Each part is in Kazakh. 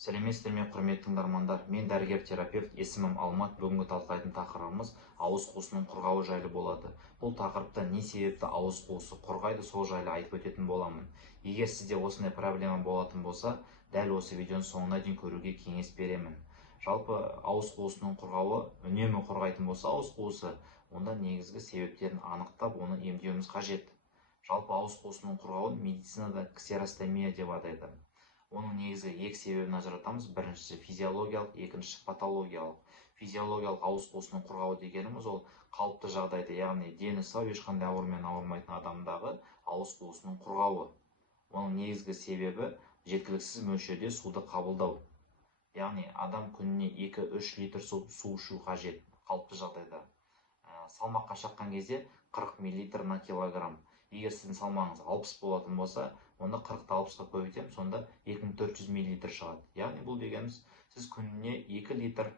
Сәлеметсіздер ме, құрметті тыңдармандар? Мен дәрігер-терапевт, есімім Алмат. Бүгінгі талқылайтын тақырыбымыз ауыз қуысының құрғауы жайлы болады. Бұл тақырыпта не себепті ауыз қуысы құрғайды, сол жайлы айтып өтетін боламын. Егер сізде осындай проблема болатын болса, дәл осы видеоның соңына дейін көруге кеңес беремін. Жалпы ауыз қуысының құрғауы үнемі құрғайтын болса ауыз қуысы, онда негізгі себептерін анықтап, оны емдеуіміз қажет. Жалпы ауыз қуысының құрғауын медицинада ксеростомия деп атайды. Оның негізгі екі себебін ажыратамыз. Біріншісі физиологиялық, екіншісі патологиялық. Физиологиялық ауыз қуысының құрғауы дегеніміз ол қалыпты жағдайда, яғни дені сау, ешқандай аурумен ауырмайтын адамдағы ауыз қуысының құрғауы. Оның негізгі себебі жеткіліксіз мөлшерде суды қабылдау. Яғни адам күніне 2-3 литр су ішу қажет қалыпты жағдайда. Салмаққа шаққан кезде 40 мл на килограмм. Егер сіздің салмағыңыз 60 болатын болса, онда 40-ті 60-қа көбейтеміз, сонда 2400 мл шығады. Яғни бұл дегеніміз, сіз күніне 2 литр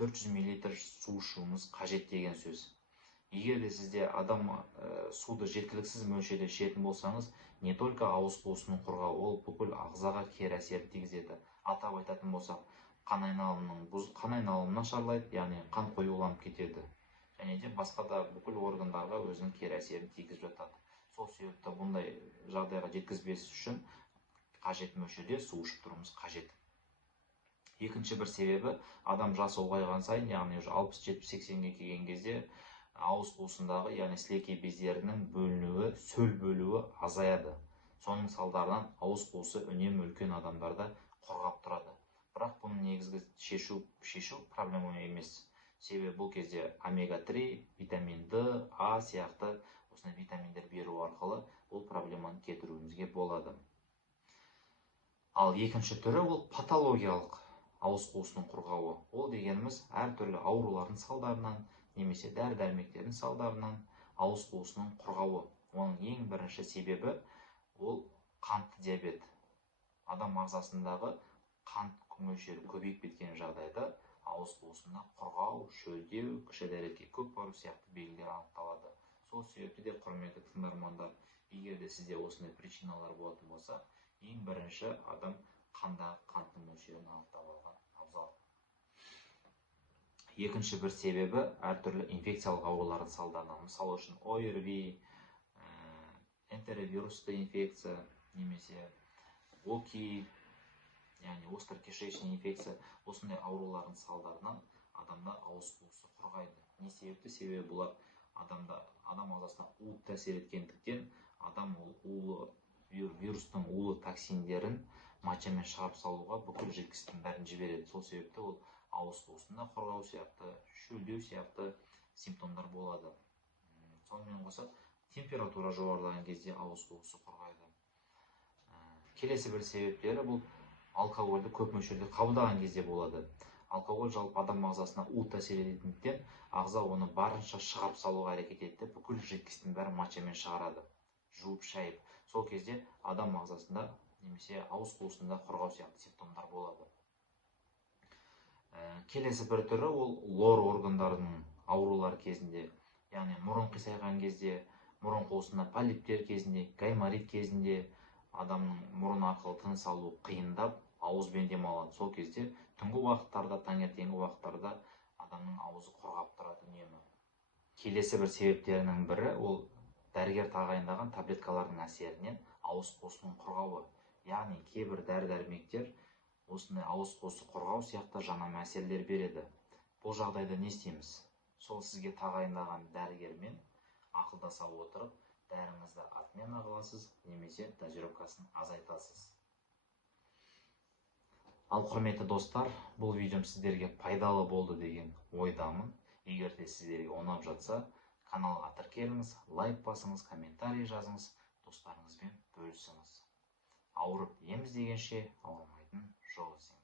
400 мл су ішуіңіз қажет деген сөз. Егер де сізде суды жеткіліксіз мөлшерде ішетін болсаңыз, не только ауыз қуысының құрғауы, ол бүкіл ағзаға кері әсерін тигізеді. Атап айтатын болсақ, қан айналымын нашарлайды, яғни қан қоюланып кетеді. Және де басқа да бүкіл органдарға өзінің кері әсерін тигізіп жатады. Сол себепті бұндай жағдайға жеткізбес үшін қажет мөлшерде су ішіп тұруымыз қажет. Екінші бір себебі, адам жасы ұлғайған сайын, яғни 60-70-80-ге келген кезде ауыз қуысындағы, яғни сілекей бездерінің бөлінуі, сөл бөлуі азаяды. Соның салдарынан ауыз қуысы үнемі үлкен адамдарда құрғап тұрады. Бірақ бұның негізгі шешу проблема емес. Себебі бұл кезде омега-3, витамин D, А сияқты осындай витаминдер беру арқылы бұл проблеманы кетіруімізге болады. Ал екінші түрі ол патологиялық ауыз қуысының құрғауы. Ол дегеніміз әртүрлі аурулардың салдарынан, немесе дәрі-дәрмектердің салдарынан ауыз қуысының құрғауы. Оның ең бірінші себебі ол қантты диабет. Адам ағзасындағы қант мөлшері көбейіп кеткен жағдайда ауыз қуысында құрғау, шөлдеу, кіші дәретке көп бару сияқты белгілер анықталады. Сол себепті де, құрметті тыңдармандар, егер де сізде осындай причиналар болатын болса, ең бірінші адам қандағы қанттың мөлшерін анықтап алған абзал. Екінші бір себебі әртүрлі инфекциялық аурулардың салдарынан, мысалы үшін ОРВИ, энтеровирусты инфекция, немесе ОКИ, яғни острокишечный инфекция, осындай аурулардың салдарынан адамда ауыз қуысы құрғайды. Не себепті? Себебі бұлар адам ағзасына уыт әсер еткендіктен, адам вирустың улы токсиндерін мочамен шығарып салуға бүкіл жидкостьтің бәрін жібереді. Сол себепті ол ауыз қуысында құрғау сияқты, шөлдеу сияқты симптомдар болады. Сонымен қоса, температура жоғарылаған кезде ауыз қуысы құрғайды. Келесі бір себептері бұл алкогольді көп мөлшерде қабылдаған кезде болады. Алкоголь жалпы адам ағзасына уыт әсер ететіндіктен, ағза оны барынша шығарып салуға әрекет етті, бүкіл жидкостьтің бәрін мочамен шығарады, жуып шайып. Сол кезде адам ағзасында немесе ауыз қуысында құрғау сияқты симптомдар болады. Келесі бір түрі ол лор органдарының аурулар кезінде, яғни мұрын қисайған кезде, мұрын қуысында полиптер кезінде, гайморит кезінде адамның мұрын арқылы тыныс алу қиындап, ауызбен демалады. Сол кезде түнгі уақыттарда, таңертеңгі уақыттарда адамның аузы құрғап тұрады үнемі. Келесі бір себептерінің бірі ол дәрігер тағайындаған таблеткалардың әсерінен ауыз қуысының құрғауы. Яғни кейбір дәрі-дәрмектер осындай ауыз қуысы құрғау сияқты жаңа әсерлер береді. Бұл жағдайда не істейміз? Сол сізге тағайындаған дәрігермен ақылдаса отырып, дәріңізді отмена қыласыз, немесе дозировкасын азайтасыз. Ал құрметті достар, бұл видеом сіздерге пайдалы болды деген ойдамын. Егер де сіздерге ұнап жатса, каналға тіркеліңіз, лайк басыңыз, комментарий жазыңыз, достарыңызбен бөлісіңіз. Ауырып ем іздегенше ауырмайтын жол іздеңіз.